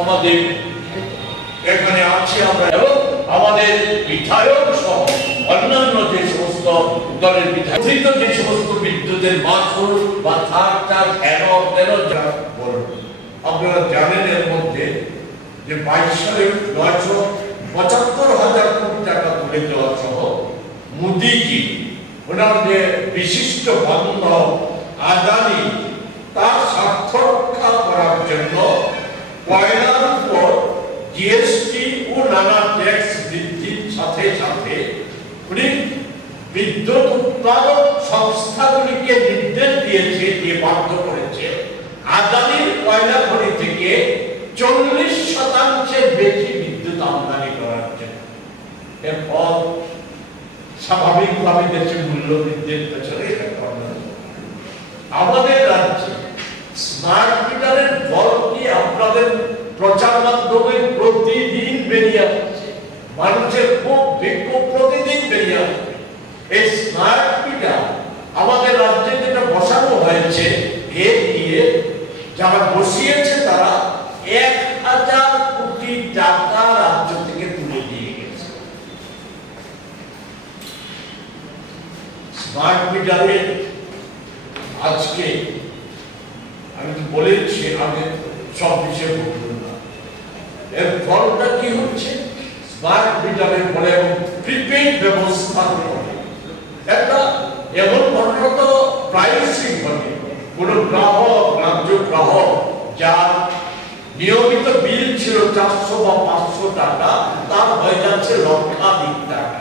আমাদের এখানে আছে আমরা। এবং আমাদের বিধায়ক সহ অন্যান্য যে সমস্ত দলের বিধায়ক যে সমস্ত বিদ্যুতের মাথুর বা থাক থাক হেন, তেন আপনারা জানেন এর মধ্যে যে বাইশ সালে নয়শো পঁচাত্তর হাজার কোটি টাকা তুলে দেওয়া সহ মোদিজি ওনার যে বিশিষ্ট বান্ধব আদানি, তার স্বার্থ রক্ষা করার জন্য কয়লার উপর জিএসটি ও নানা ট্যাক্স বৃদ্ধির সাথে সাথে বিদ্যুৎ উৎপাদক সংস্থাগুলিকে নির্দেশ দিয়েছে, দিয়ে বাধ্য করেছে। আদানির কয়লা খনি থেকে চল্লিশ শতাংশের বেশি বিদ্যুৎ আমদানি করার জন্য। এর স্বাভাবিকভাবে দেশের মূল্য বৃদ্ধির পেছনে আমাদের মানুষের খুব বিক্ষোভ প্রতিদিন বেরিয়ে আসছে এই স্মার্ট মিটার আমাদের রাজ্যে যেটা বসানো হয়েছে, এ দিয়ে যারা বসিয়েছে তারা, এক হাজার কোটি টাকা রাজ্য থেকে তুলে দিয়ে গেছে। স্মার্ট মিটারে আজকে আমি তো বলেছি, আগে সব বিষয়ে বলব না। এর ফলটা কি হচ্ছে? স্মার্ট মিটারের ফলে এবং প্রিপেইড ব্যবস্থার ফলে একটা এমন ঘটনা তো প্রায়শই ঘটে গ্রাহক রাজ্য গ্রাহক, যার নিয়মিত বিল ছিল চারশো বা পাঁচশো টাকা, তার হয়ে যাচ্ছে লক্ষাধিক টাকা।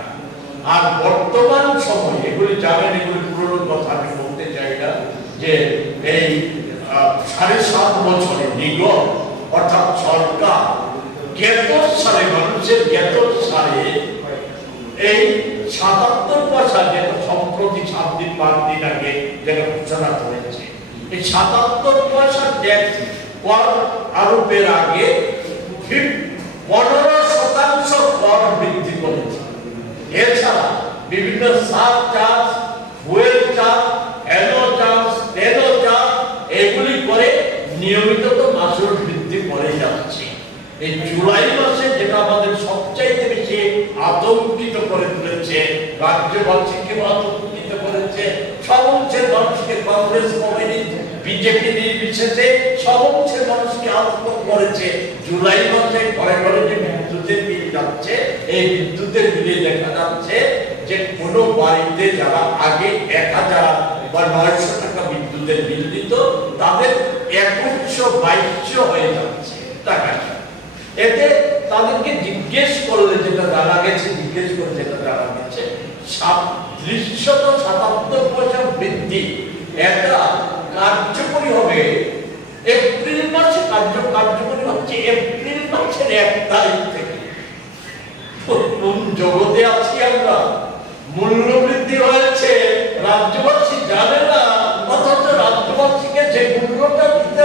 আর বর্তমান সময়ে, এগুলি জানেন, এগুলি পুরনো কথা, আমি বলতে চাই না, যে এই সাড়ে সাত বছরে নিগম, অর্থাৎ সরকার মানুষের জ্ঞাত সালে এই সাতাত্তর পয়সা যেটা সম্প্রতি সাত দিন, পাঁচ দিন আগে যেটা ঘোষণা এই সাতাত্তর পয়সা ট্যাক্স কর আরোপের আগে পনেরো শতাংশ কর বৃদ্ধি করেছে। এছাড়া বিভিন্ন সার চাষ ফুয়েল চাষ এনো চাষ তেলো চাষ এগুলি করে নিয়মিত তো মাসুল এই জুলাই মাসে যেটা আমাদের সবচাইতে বেশি আতঙ্কিত করে তুলেছে রাজ্যবাসীকে আতঙ্কিত করেছে সমস্ত মানুষকে কংগ্রেস কমিউনিস্ট বিজেপি নির্বিশেষে সমস্ত মানুষকে আতঙ্ক করেছে। জুলাই মাসে ঘরে ঘরে যে বিদ্যুতের বিল যাচ্ছে, এই বিদ্যুতের বিলে দেখা যাচ্ছে যে কোনো বাড়িতে যারা আগে এক হাজার বা নয়শো টাকা বিদ্যুতের বিল দিত, তাদের একুশশো বাইশশো হয়ে যাচ্ছে টাকাটা। এতে তাদেরকে জিজ্ঞেস করলে যেটা জানা গেছে, জিজ্ঞেস করে যেটা জানা গেছে দৃশ্যত সাতাত্তর পয়সা বৃদ্ধি। এটা কার্যকরী হবে। এপ্রিল মাসে কার্য, কার্যকরী হচ্ছে এপ্রিল মাসের এক তারিখ থেকে। কোন জগতে আছি আমরা? মূল্য বৃদ্ধি হয়েছে। রাজ্যবাসী জানে না, অথচ রাজ্যবাসীকে যে মূল্যটা দিতে